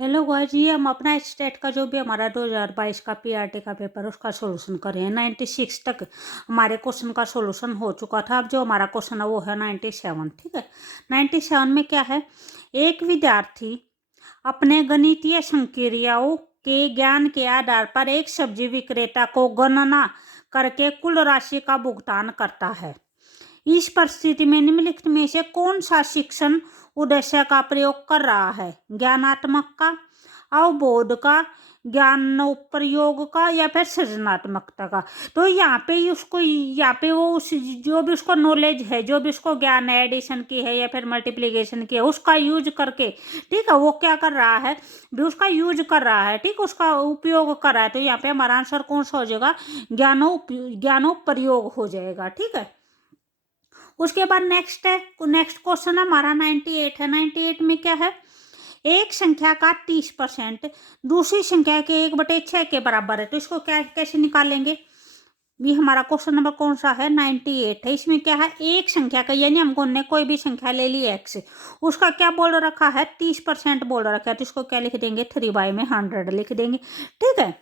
Hello guys, ये हम अपना स्टेट का जो भी हमारा 2022 का पीआरटी का पेपर उसका सॉल्यूशन कर रहे हैं। 96 तक हमारे क्वेश्चन का सॉल्यूशन हो चुका था। अब जो हमारा क्वेश्चन है वो है 97। ठीक है, 97 में क्या है, एक विद्यार्थी अपने गणितीय संक्रियाओं के ज्ञान के आधार पर एक सब्जी विक्रेता को गणना करके कुल राशि का भुगतान करता है। इस परिस्थिति में निम्नलिखित में से कौन सा शिक्षण उद्देश्य का प्रयोग कर रहा है? ज्ञानात्मक का, अवबोध का, ज्ञानोपयोग का, या फिर सृजनात्मकता का। तो यहाँ पे वो उस जो भी उसको नॉलेज है, जो भी उसको ज्ञान है, एडिशन की है या फिर मल्टीप्लिकेशन की है, उसका यूज करके, ठीक है, वो क्या कर रहा है, भी उसका यूज कर रहा है, ठीक, उसका उपयोग कर रहा है। तो यहाँ पे हमारा आंसर कौन सा हो जाएगा? ज्ञानोपयोग हो जाएगा। ठीक है, उसके बाद नेक्स्ट क्वेश्चन हमारा 98 है। 98 में क्या है, एक संख्या का 30% दूसरी संख्या के 1/6 के बराबर है। तो इसको क्या कैसे निकालेंगे? ये हमारा क्वेश्चन नंबर कौन सा है? 98 है। इसमें क्या है, एक संख्या का, यानी हमको ने कोई भी संख्या ले ली x, उसका क्या बोल रखा है? 30% बोल रखा है। तो इसको क्या लिख देंगे? 3/100 लिख देंगे। ठीक है,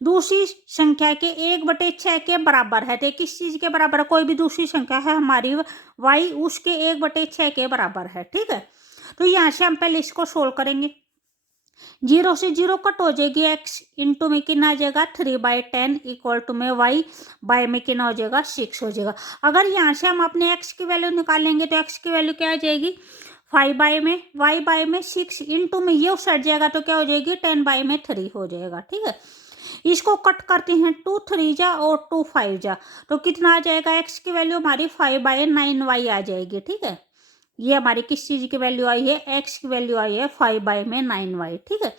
दूसरी संख्या के 1/6 के बराबर है। तो किस चीज के बराबर है? कोई भी दूसरी संख्या है हमारी y, उसके 1/6 के बराबर है। ठीक है, तो यहाँ से हम पहले इसको सोल्व करेंगे। 0 से 0 कट हो जाएगी, x इंटू में कितना आ जाएगा? 3/10 इक्वल टू में y बाय में कितना हो जाएगा? 6 हो जाएगा। अगर यहाँ से हम अपने x की वैल्यू निकालेंगे तो x की वैल्यू क्या आ जाएगी? 5/6 इंटू में ये सट जाएगा तो क्या हो जाएगी? 10/3 हो जाएगा। ठीक है, इसको कट करते हैं, 2 3 जा और 2 5 जा, तो कितना आ जाएगा? x की वैल्यू हमारी 5/9y आ जाएगी। ठीक है, ये हमारी किस चीज की वैल्यू आई है? x की वैल्यू आई है 5/9y। ठीक है,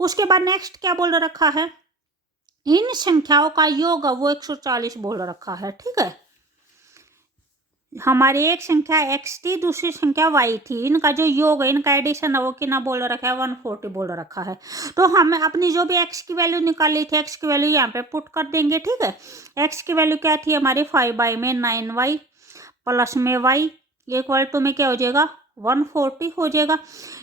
उसके बाद नेक्स्ट क्या बोल रखा है, इन संख्याओं का योग वो 140 बोल रखा है। ठीक है, हमारी एक संख्या x थी, दूसरी संख्या y थी, इनका जो योग है, इनका एडिशन है वो कितना बोल रखा है? 140 बोल रखा है। तो हम अपनी जो भी x की वैल्यू निकाली थी, x की वैल्यू यहाँ पे पुट कर देंगे। ठीक है, x की वैल्यू क्या थी हमारी? 5/9y प्लस में y इक्वल टू में क्या हो जाएगा? 140 हो जाएगा।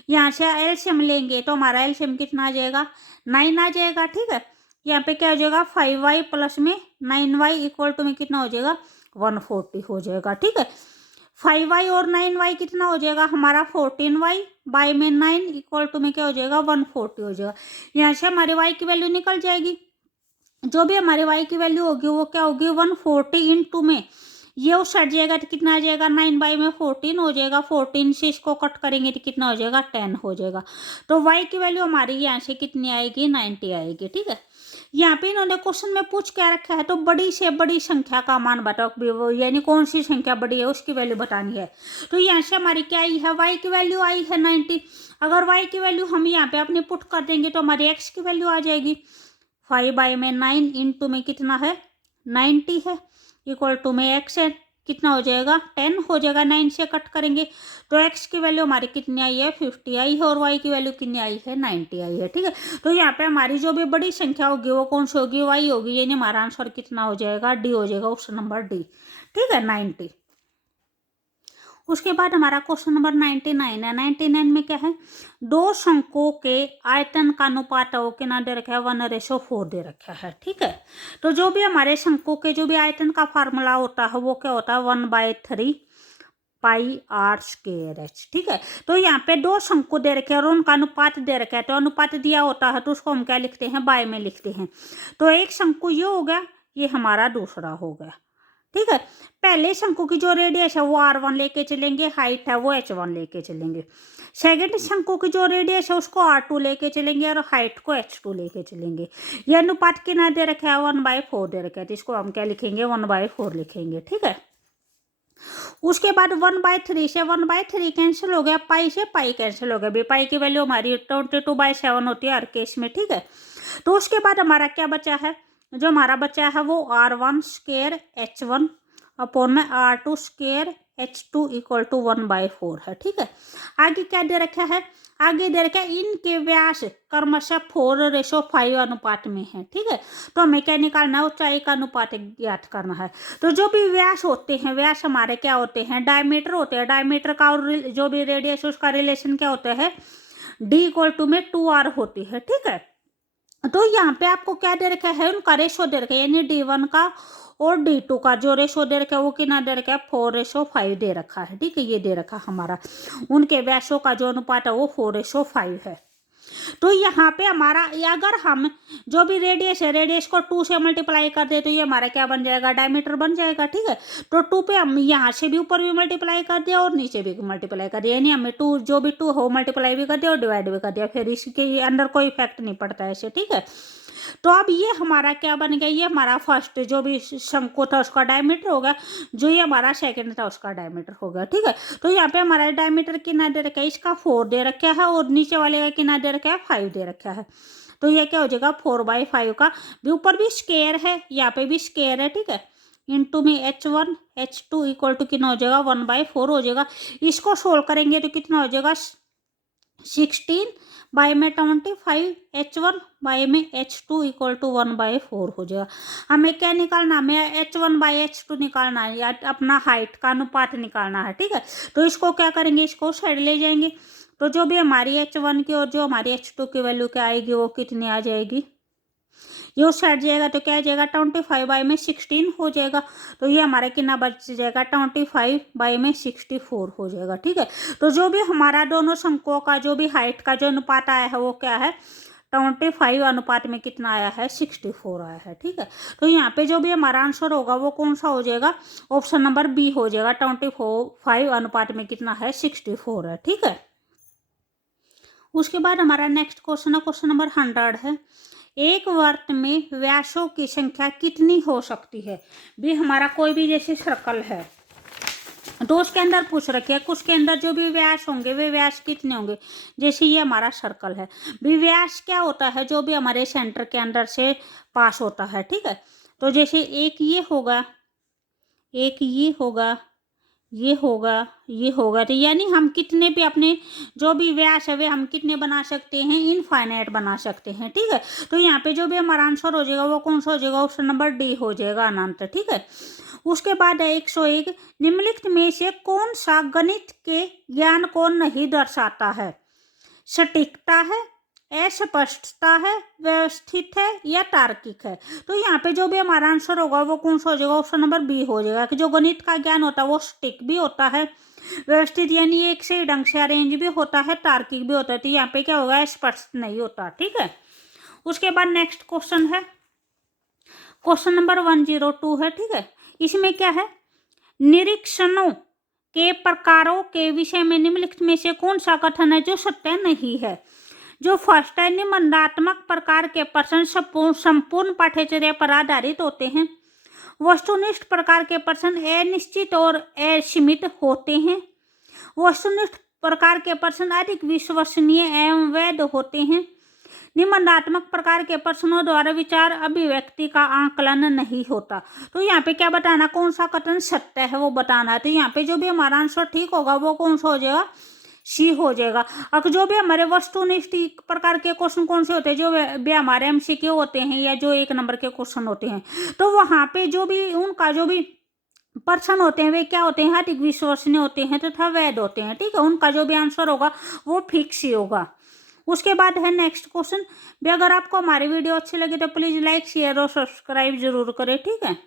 यहाँ से एलसीएम लेंगे तो हमारा एलसीएम कितना आ जाएगा? 9 आ जाएगा। ठीक है, यहाँ पे क्या हो जाएगा? 5y प्लस में 9y इक्वल टू में कितना हो जाएगा? 140 हो जाएगा। ठीक है, 5y और 9y कितना हो जाएगा हमारा? 14y बाय में 9 इक्वल टू में क्या हो जाएगा? 140 हो जाएगा। यहाँ से हमारे y की वैल्यू निकल जाएगी। जो भी हमारे y की वैल्यू होगी वो क्या होगी? 140 इंटू में ये उस हट जाएगा तो कितना आ जाएगा? 9/14 हो जाएगा। 14 से इसको कट करेंगे तो कितना हो जाएगा? 10 हो जाएगा। तो y की वैल्यू हमारी यहाँ से कितनी आएगी? 90 आएगी। ठीक है, यहाँ पे इन्होंने क्वेश्चन में पूछ क्या रखा है, तो बड़ी से बड़ी संख्या का मान बताओ, यानी कौन सी संख्या बड़ी है उसकी वैल्यू बतानी है। तो यहाँ से हमारी क्या आई है? y की वैल्यू आई है 90। अगर y की वैल्यू हम यहाँ पे अपने पुट कर देंगे तो हमारी x की वैल्यू आ जाएगी 5/9 इंटू में कितना है? 90 है, इक्वल टू में x है, कितना हो जाएगा? 10 हो जाएगा। 9 से कट करेंगे तो x की वैल्यू हमारी कितनी आई है? 50 आई है, और y की वैल्यू कितनी आई है? 90 आई है। ठीक है, तो यहाँ पे हमारी जो भी बड़ी संख्या होगी वो कौन सी होगी? y होगी, यानी हमारा आंसर कितना हो जाएगा? डी हो जाएगा, ऑप्शन नंबर डी। ठीक है, 90। उसके बाद हमारा क्वेश्चन नंबर 99 है। 99 में क्या है, दो शंकुओं के आयतन का अनुपात वो कितना दे रखा है? 1:4 दे रखा है। ठीक है, तो जो भी हमारे शंकु के जो भी आयतन का फार्मूला होता है वो क्या होता है? 1/3 पाई आर स्क्वायर एच। ठीक है, तो यहाँ पे दो शंकु दे रखे हैं और उनका अनुपात दे रखा है। तो अनुपात दिया होता है तो उसको हम क्या लिखते हैं? बाय में लिखते हैं। तो एक शंकु ये हो गया, ये हमारा दूसरा हो गया। ठीक है, पहले शंकु की जो रेडियस है वो r1 लेके चलेंगे, हाइट है वो h1 लेके चलेंगे। सेकंड शंकु की जो रेडियस है उसको r2 लेके चलेंगे और हाइट को h2 लेके चलेंगे। ये अनुपात कितना दे रखा है? 1/4 दे रखा है, तो इसको हम क्या लिखेंगे? 1/4 लिखेंगे। ठीक है, उसके बाद 1/3 से 1/3 कैंसिल हो गया, पाई से पाई कैंसिल हो गया। भी पाई की वैल्यू हमारी 22/7 होती है हर केस में। ठीक है, तो उसके बाद हमारा क्या बचा है? जो हमारा बचा है वो r1 स्क्वायर h1 अपॉन में r2 square h2 equal to 1/4 है। ठीक है, आगे क्या दे रखा है? आगे दे रखा है इनके व्यास क्रमशः 4:5 अनुपात में है। ठीक है, तो हमें क्या निकालना है? ऊंचाई का अनुपात ज्ञात करना है। तो जो भी व्यास होते हैं, व्यास हमारे क्या होते हैं? डायमीटर होते हैं। डायमीटर का और जो भी रेडियस उसका रिलेशन क्या होता है? डी इक्वल टू में 2r होती है, ठीक है। तो यहाँ पे आपको क्या दे रखा है, उनका रेशो दे रखा है, यानी D1 का और D2 का जो रेशो दे रखा है वो कितना दे रखा है, 4:5 दे रखा है, ठीक है। ये दे रखा हमारा उनके व्यासों का जो अनुपात है वो 4:5 है। तो यहाँ पे हमारा अगर हम जो भी रेडियस है, रेडियस को 2 से मल्टीप्लाई कर दे तो ये हमारा क्या बन जाएगा, डायमीटर बन जाएगा, ठीक है। तो 2 पे हम यहाँ से भी ऊपर भी मल्टीप्लाई कर दिया और नीचे भी मल्टीप्लाई कर दिया, यानी हमें 2 जो भी 2 हो मल्टीप्लाई भी कर दिया और डिवाइड भी कर दिया, फिर इसके अंदर कोई इफेक्ट नहीं पड़ता है ऐसे, ठीक है। तो अब ये हमारा क्या बन गया, ये हमारा फर्स्ट जो भी शंकु था उसका डायमीटर होगा, जो ये हमारा सेकंड था उसका डायमीटर होगा, ठीक है। तो यहाँ पे हमारा डायमीटर कितना दे रखा है, इसका 4 दे रखा है और नीचे वाले का कितना दे रखा है, 5 दे रखा है। तो ये क्या हो जाएगा, 4/5 का भी ऊपर भी स्क्वायर है, यहाँ पे भी स्क्वायर है, ठीक है। इंटू में H1 H2 इक्वल टू कितना हो जाएगा, 1/4 हो जाएगा। इसको सोल्व करेंगे तो कितना हो जाएगा, 16 बाई में 25, H1 बाई में H2 इक्वल टू 1/4 हो जाएगा। हमें क्या निकालना, हमें H1/H2 निकालना है या अपना हाइट का अनुपात निकालना है, ठीक है। तो इसको क्या करेंगे, इसको साइड ले जाएंगे। तो जो भी हमारी H1 की और जो हमारी H2 की वैल्यू क्या आएगी वो कितनी आ जाएगी, ये उस साइड जाएगा तो क्या आ जाएगा, 25 बाई में 16 हो जाएगा। तो ये हमारा कितना बच जाएगा, 25 बाई में 64 हो जाएगा, ठीक है। तो जो भी हमारा दोनों शंकुओं का जो भी हाइट का जो अनुपात आया है वो क्या है, 25 अनुपात में कितना आया है, 64 आया है, ठीक है। तो यहाँ पे जो भी हमारा आंसर होगा वो कौन सा हो जाएगा, ऑप्शन नंबर बी हो जाएगा, 25 अनुपात में कितना है, 64 है, ठीक है। उसके बाद हमारा नेक्स्ट क्वेश्चन है, क्वेश्चन नंबर 100 है। एक वृत्त में व्यासों की संख्या कितनी हो सकती है, भी हमारा कोई भी जैसे सर्कल है तो उसके अंदर पूछ रखे है, कुछ के अंदर जो भी व्यास होंगे वे व्यास कितने होंगे। जैसे ये हमारा सर्कल है, भी व्यास क्या होता है, जो भी हमारे सेंटर के अंदर से पास होता है, ठीक है। तो जैसे एक ये होगा, एक ये होगा, ये होगा, ये होगा, तो यानी हम कितने भी अपने जो भी व्यास है वे हम कितने बना सकते हैं, इनफाइनाइट बना सकते हैं, ठीक है। तो यहाँ पे जो भी हमारा आंसर हो जाएगा वो कौन सा हो जाएगा, ऑप्शन नंबर डी हो जाएगा, अनंत, ठीक है। उसके बाद है 101, निम्नलिखित में से कौन सा गणित के ज्ञान को नहीं दर्शाता है, सटीकता है, अस्पष्टता है, व्यवस्थित है या तार्किक है। तो यहाँ पे जो भी हमारा आंसर होगा वो कौन सा हो जाएगा, ऑप्शन नंबर बी हो जाएगा, कि जो गणित का ज्ञान होता है वो सटीक भी होता है, व्यवस्थित यानी एक से ढंग से अरेंज भी होता है, तार्किक भी होता है। तो यहाँ पे क्या होगा, स्पष्ट नहीं होता, ठीक है। उसके बाद नेक्स्ट क्वेश्चन है, क्वेश्चन नंबर 102 है, ठीक है। इसमें क्या है, निरीक्षणों के प्रकारों के विषय में निम्नलिखित में से कौन सा कथन है जो सत्य नहीं है। जो फर्स्ट है, निबंधात्मक प्रकार के प्रश्न संपूर्ण पाठ्यचर्या पर आधारित होते हैं। वस्तुनिष्ठ प्रकार के प्रश्न अनिश्चित और असीमित होते हैं। वस्तुनिष्ठ प्रकार के प्रश्न अधिक विश्वसनीय एवं वैध होते हैं। निबंधात्मक प्रकार के प्रश्नों द्वारा विचार अभिव्यक्ति का आंकलन नहीं होता। तो यहाँ पे क्या बताना, कौन सा कथन सत्य है वो बताना है। तो यहाँ पे जो भी हमारा आंसर ठीक होगा वो कौन सा हो जाएगा, सी हो जाएगा। अब जो भी हमारे वस्तुनिष्ठ प्रकार के क्वेश्चन कौन से होते हैं, जो भी हमारे एमसीक्यू होते हैं या जो 1 नंबर के क्वेश्चन होते हैं, तो वहाँ पे जो भी उनका जो भी प्रश्न होते हैं वे क्या होते हैं, अधिक विश्वसनीय होते हैं तथा वैध होते हैं, ठीक है। उनका जो भी आंसर होगा वो फिक्स ही होगा। उसके बाद है नेक्स्ट क्वेश्चन, भी अगर आपको हमारी वीडियो अच्छी लगी तो प्लीज लाइक शेयर और सब्सक्राइब जरूर करें, ठीक है।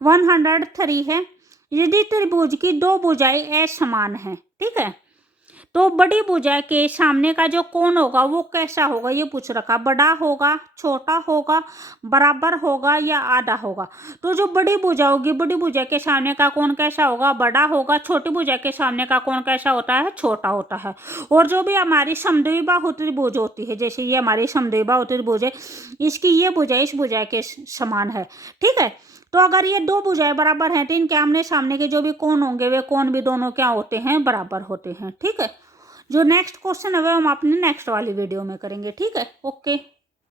103 है, यदि त्रिभुज की 2 भुजाएं असमान है, ठीक है, तो बड़ी भुजा के सामने का जो कोण होगा वो कैसा होगा, ये पूछ रखा, बड़ा होगा, छोटा होगा, बराबर होगा या आधा होगा। तो जो बड़ी भुजा होगी, बड़ी भुजा के सामने का कोण कैसा होगा, बड़ा होगा। छोटी भुजा के सामने का कोण कैसा होता है, छोटा होता है। और जो भी हमारी समद्विबाहु त्रिभुज होती है, जैसे ये हमारी समद्विबाहु त्रिभुज है, इसकी ये भुजा इस भुजा के समान है, ठीक है। तो अगर ये 2 भुजाएं बराबर हैं तो इनके आमने सामने के जो भी कोण होंगे वे कोण भी दोनों क्या होते हैं, बराबर होते हैं, ठीक है। जो नेक्स्ट क्वेश्चन है वो हम अपने नेक्स्ट वाली वीडियो में करेंगे, ठीक है। ओके।